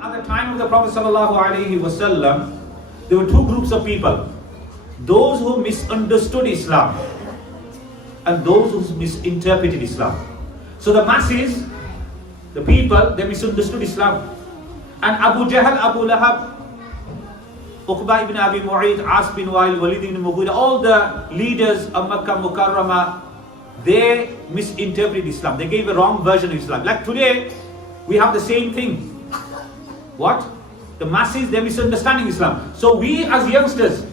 At the time of the Prophet ﷺ, there were two groups of people. Those who misunderstood Islam and those who misinterpreted Islam. So the masses, the people, they misunderstood Islam. And Abu Jahl, Abu Lahab, Uqba ibn Abi Mu'ayt, As bin Wa'il, Walid ibn Mughira, all the leaders of Makkah Mukarramah, they misinterpreted Islam. They gave a wrong version of Islam. Like today, we have the same thing. What? The masses, they're misunderstanding Islam. So we as youngsters,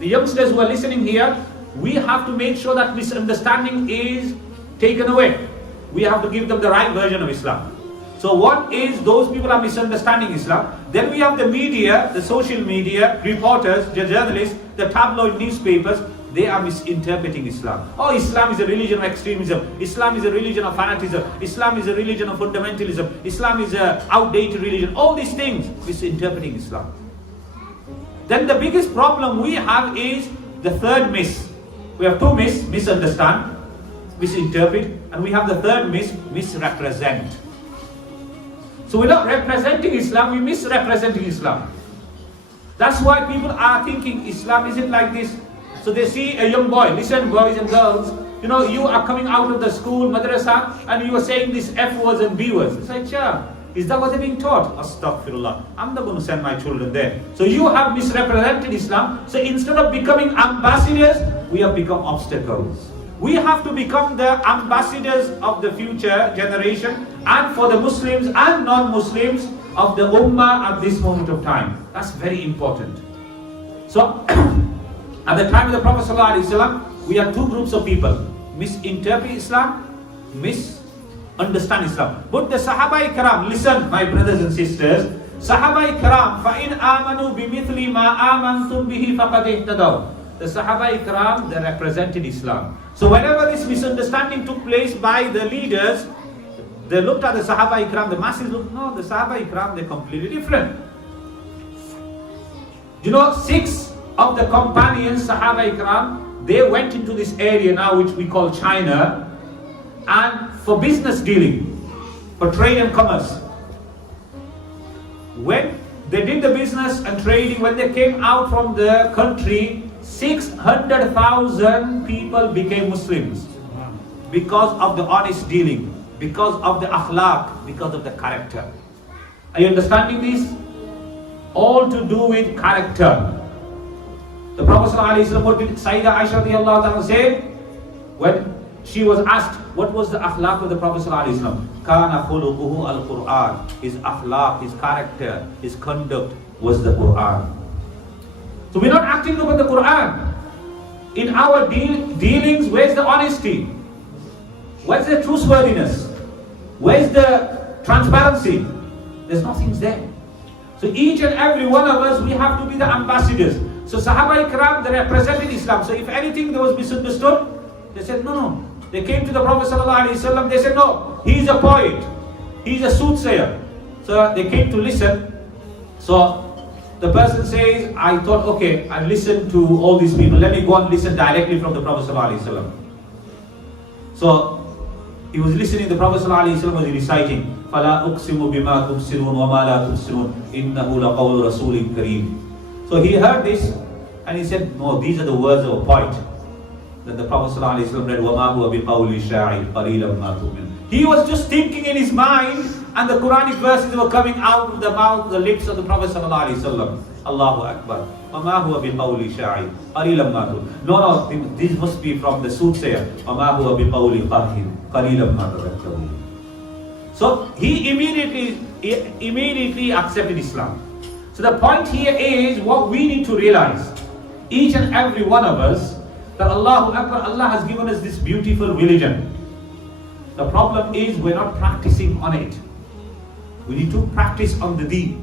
the youngsters who are listening here, we have to make sure that misunderstanding is taken away. We have to give them the right version of Islam. So what is, those people are misunderstanding Islam. Then we have the media, the social media, reporters, the journalists, the tabloid newspapers, they are misinterpreting Islam. Oh, Islam is a religion of extremism. Islam is a religion of fanaticism. Islam is a religion of fundamentalism. Islam is an outdated religion. All these things, misinterpreting Islam. Then the biggest problem we have is the third miss. We have two miss: misunderstand, misinterpret, and we have the third miss: misrepresent. So we're not representing Islam, we're misrepresenting Islam. That's why people are thinking Islam isn't like this. So they see a young boy, listen boys and girls, you know, you are coming out of the school, madrasa, and you are saying these F words and B words. It's like, yeah, is that what they're being taught? Astaghfirullah, I'm not going to send my children there. So you have misrepresented Islam. So instead of becoming ambassadors, we have become obstacles. We have to become the ambassadors of the future generation and for the Muslims and non-Muslims of the Ummah at this moment of time. That's very important. So, at the time of the Prophet ﷺ, we had two groups of people. Misinterpret Islam, misunderstand Islam. But the Sahaba Ikram, listen my brothers and sisters, Sahaba Ikram, فَإِنْ آمَنُوا بِمِثْلِ مَا آمَنْتُمْ بِهِ فَقَدْ اهْتَدَوْا. The Sahaba Ikram, they represented Islam. So whenever this misunderstanding took place by the leaders, they looked at the Sahaba Ikram, the masses looked, no, the Sahaba Ikram, they're completely different. You know, 6 of the companions, Sahaba Ikram, they went into this area now which we call China, and for business dealing, for trade and commerce. When they did the business and trading, when they came out from the country, 600,000 people became Muslims because of the honest dealing, because of the akhlaq, because of the character. Are you understanding this? All to do with character. The Prophet ﷺ, what did Sayyidah Aisha radiallahu ta'ala say? When she was asked, what was the akhlaq of the Prophet ﷺ? Kana khuluquhu al-Qur'an. His akhlaq, his character, his conduct was the Qur'an. So we're not acting upon the Qur'an. In our dealings, where's the honesty? Where's the truthworthiness? Where's the transparency? There's nothing there. So each and every one of us, we have to be the ambassadors. So Sahaba Ikram, they represented Islam. So if anything that was misunderstood, they said, no. They came to the Prophet ﷺ, they said, no, he's a poet, he's a soothsayer. So they came to listen. So the person says, I thought, okay, I listened to all these people, let me go and listen directly from the Prophet ﷺ. So he was listening, the Prophet ﷺ was reciting, فَلَا أُقْسِمُ بِمَا تُبْصِرُونَ وَمَا لَا تُبْصِرُونَ إِنَّهُ لَقَوْلُ رَسُولٍ كَرِيمٍ. So he heard this and he said, no, these are the words of a poet. Then the Prophet ﷺ read, وَمَا هُوَ بِقَوْلِ شَاعِرٍ قَلِيلًا مَا تُؤْمِنُونَ. He was just thinking in his mind, and the Quranic verses were coming out of the mouth, the lips of the Prophet ﷺ. Allahu Akbar. وَمَا هُوَ بِقَوْلِ شَاعِرٍ قَلِيلًا مَا تُؤْمِنُونَ. No, this must be from the soothsayer. وَمَا هُوَ بِقَوْلِ قَاهِرٍ قَلِيلًا مَا تَذَكَّرُونَ. So he immediately accepted Islam. So the point here is what we need to realize, each and every one of us, that Allahu Akbar, Allah has given us this beautiful religion. The problem is we're not practicing on it. We need to practice on the deen.